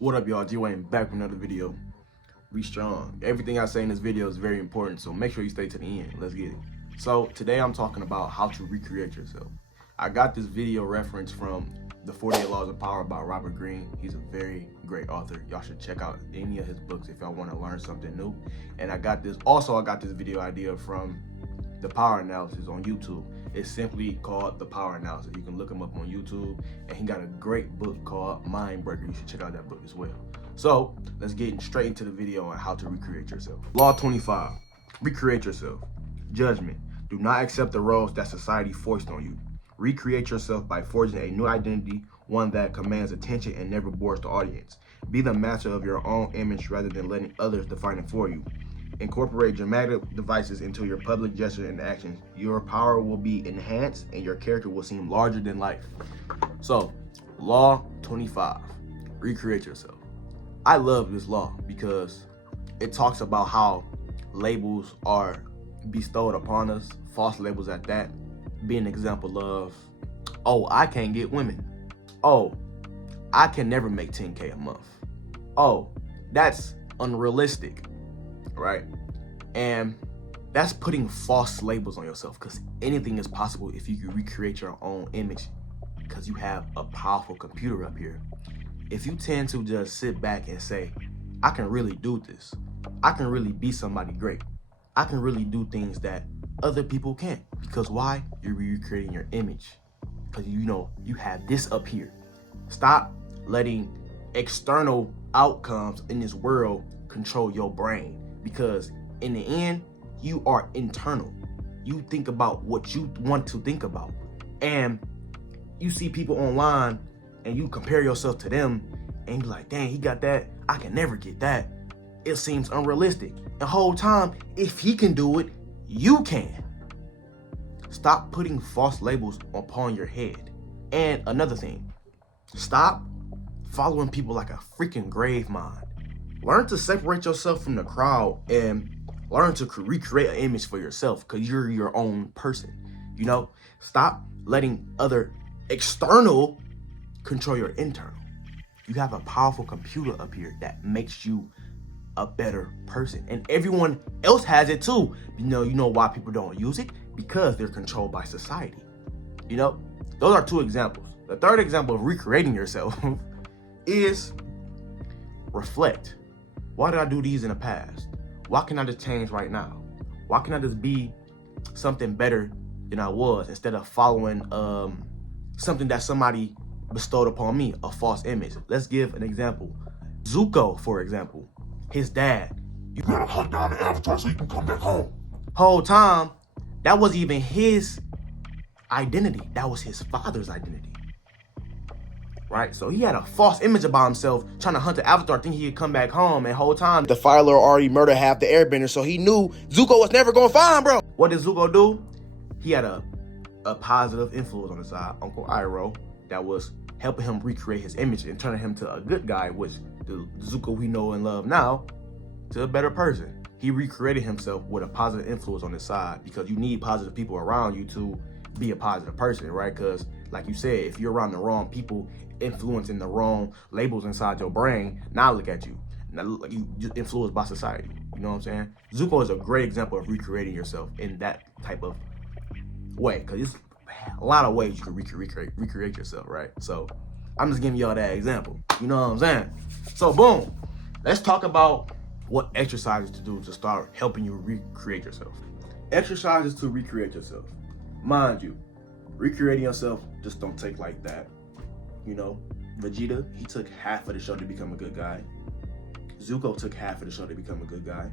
What up, y'all? G-Wayne back with another video. Be strong. Everything I say in this video is very important, so make sure you stay to the end. Let's get it. So today I'm talking about how to recreate yourself. I got this video reference from The 48 Laws of Power by Robert Greene. He's a very great author. Y'all should check out any of his books if y'all want to learn something new. And I got this video idea from the Power Analysis on YouTube. It's simply called The Power Analysis. You can look him up on YouTube, and he got a great book called Mind Breaker. You should check out that book as well. So let's get straight into the video on how to recreate yourself. Law 25, recreate yourself. Judgment, do not accept the roles that society forced on you. Recreate yourself by forging a new identity, one that commands attention and never bores the audience. Be the master of your own image rather than letting others define it for you. Incorporate dramatic devices into your public gesture and actions. Your power will be enhanced and your character will seem larger than life. So, Law 25, recreate yourself. I love this law because it talks about how labels are bestowed upon us, false labels at that. Be an example of, oh, I can't get women. Oh, I can never make 10K a month. Oh, that's unrealistic. Right? And that's putting false labels on yourself, because anything is possible if you can recreate your own image, because you have a powerful computer up here. If you tend to just sit back and say, I can really do this, I can really be somebody great, I can really do things that other people can't, because why? You're recreating your image, because you have this up here. Stop letting external outcomes in this world control your brain. Because in the end, you are internal. You think about what you want to think about. And you see people online and you compare yourself to them and you're like, dang, he got that. I can never get that. It seems unrealistic. The whole time, if he can do it, you can. Stop putting false labels upon your head. And another thing, stop following people like a freaking grave mind. Learn to separate yourself from the crowd and learn to recreate an image for yourself, because you're your own person. Stop letting other external control your internal. You have a powerful computer up here that makes you a better person, and everyone else has it too. You know why people don't use it? Because they're controlled by society. Those are two examples. The third example of recreating yourself is reflect. Why did I do these in the past? Why can't I just change right now? Why can't I just be something better than I was, instead of following something that somebody bestowed upon me, a false image? Let's give an example. Zuko, for example, his dad. You gotta hunt down the Avatar so you can come back home. Whole time, that wasn't even his identity. That was his father's identity. Right? So he had a false image about himself, trying to hunt the Avatar, thinking he could come back home, and whole time the Fire Lord already murdered half the airbenders, so he knew Zuko was never gonna find bro. What did Zuko do? He had a positive influence on his side, Uncle Iroh, that was helping him recreate his image and turning him to a good guy, which the Zuko we know and love now, to a better person. He recreated himself with a positive influence on his side, because you need positive people around you to be a positive person, right? Because like you said, if you're around the wrong people influencing the wrong labels inside your brain, now look at you. Now look like you just influenced by society. You know what I'm saying? Zuko is a great example of recreating yourself in that type of way, because it's a lot of ways you can recreate yourself, right? So I'm just giving y'all that example. You know what I'm saying? So boom, let's talk about what exercises to do to start helping you recreate yourself. Exercises to recreate yourself. Mind you, recreating yourself just don't take like that. Vegeta, he took half of the show to become a good guy. Zuko took half of the show to become a good guy.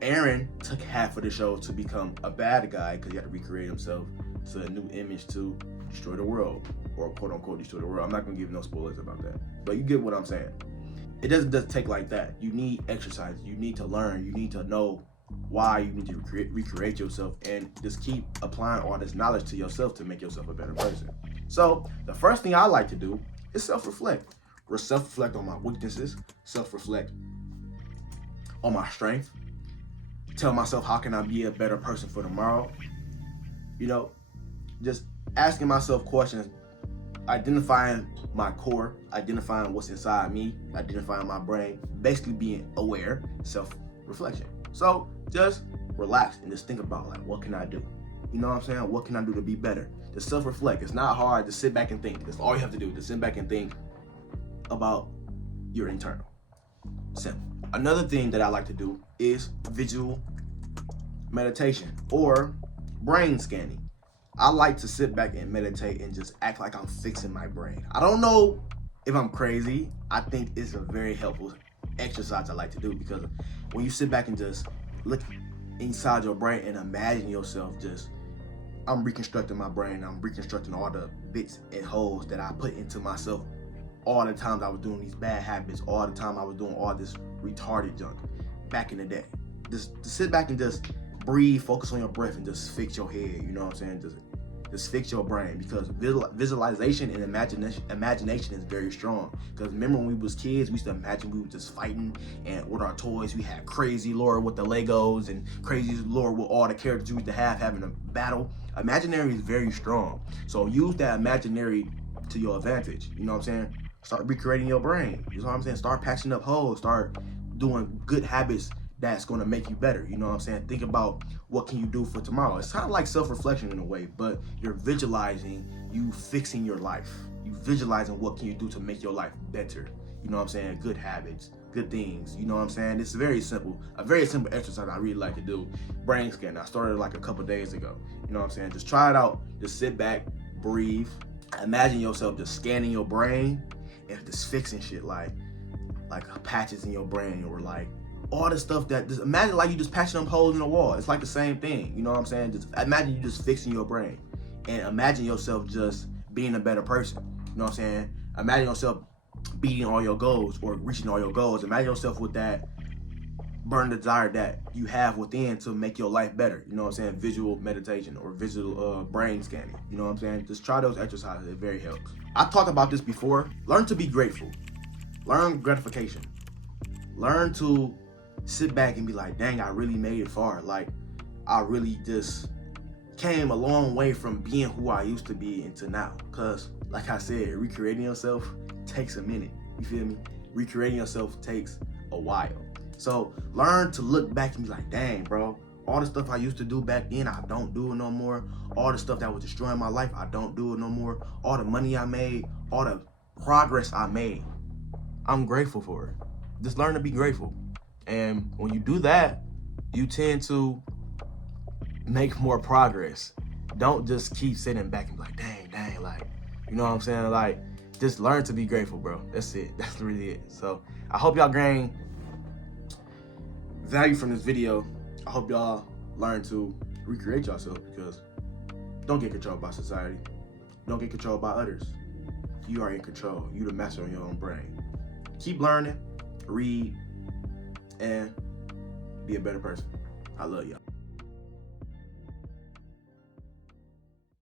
Eren took half of the show to become a bad guy, because he had to recreate himself to a new image to destroy the world, or quote unquote destroy the world. I'm not gonna give no spoilers about that, but you get what I'm saying. It doesn't just take like that. You need exercise. You need to learn. You need to know why you need to recreate yourself, and just keep applying all this knowledge to yourself to make yourself a better person. So the first thing I like to do is self-reflect. Self-reflect on my weaknesses, self-reflect on my strength, tell myself how can I be a better person for tomorrow. Just asking myself questions identifying my core, identifying what's inside me, identifying my brain, basically being aware, self-reflection. So just relax and just think about, like, what can I do? You know what I'm saying? What can I do to be better? Just self-reflect. It's not hard to sit back and think. That's all you have to do. Just sit back and think about your internal. Simple. Another thing that I like to do is visual meditation or brain scanning. I like to sit back and meditate and just act like I'm fixing my brain. I don't know if I'm crazy. I think it's a very helpful exercise I like to do, because when you sit back and just look inside your brain and imagine yourself I'm reconstructing my brain. I'm reconstructing all the bits and holes that I put into myself all the times I was doing these bad habits, all the time I was doing all this retarded junk back in the day. Just sit back and just breathe, focus on your breath, and just fix your head. You know what I'm saying? Just fix your brain, because visualization and imagination is very strong. Because remember when we was kids, we used to imagine we were just fighting, and with our toys, we had crazy lore with the Legos and crazy lore with all the characters we used to having a battle. Imaginary is very strong. So use that imaginary to your advantage. You know what I'm saying? Start recreating your brain. You know what I'm saying? Start patching up holes. Start doing good habits that's going to make you better. You know what I'm saying? Think about what can you do for tomorrow. It's kind of like self-reflection in a way, but you're visualizing you fixing your life. You visualizing what can you do to make your life better. You know what I'm saying? Good habits, good things. You know what I'm saying? It's very simple. A very simple exercise I really like to do. Brain scan. I started like a couple days ago. You know what I'm saying? Just try it out. Just sit back, breathe. Imagine yourself just scanning your brain and just fixing shit like patches in your brain, or like all the stuff that, just imagine like you just patching up holes in the wall. It's like the same thing. You know what I'm saying? Just imagine you just fixing your brain, and imagine yourself just being a better person. You know what I'm saying? Imagine yourself beating all your goals or reaching all your goals. Imagine yourself with that burning desire that you have within to make your life better. You know what I'm saying? Visual meditation or visual brain scanning. You know what I'm saying? Just try those exercises. It very helps. I talked about this before. Learn to be grateful. Learn gratification. Learn to sit back and be like, dang, I really made it far. Like, I really just came a long way from being who I used to be into now. Because, like I said, recreating yourself takes a minute. You feel me? Recreating yourself takes a while. So learn to look back and be like, dang, bro, all the stuff I used to do back then, I don't do it no more. All the stuff that was destroying my life, I don't do it no more. All the money I made, all the progress I made, I'm grateful for it. Just learn to be grateful. And when you do that, you tend to make more progress. Don't just keep sitting back and be like, dang, like, you know what I'm saying? Like, just learn to be grateful, bro. That's it. That's really it. So I hope y'all gain value from this video. I hope y'all learn to recreate yourself, because don't get controlled by society. Don't get controlled by others. You are in control. You the master of your own brain. Keep learning, read, and be a better person. I love y'all.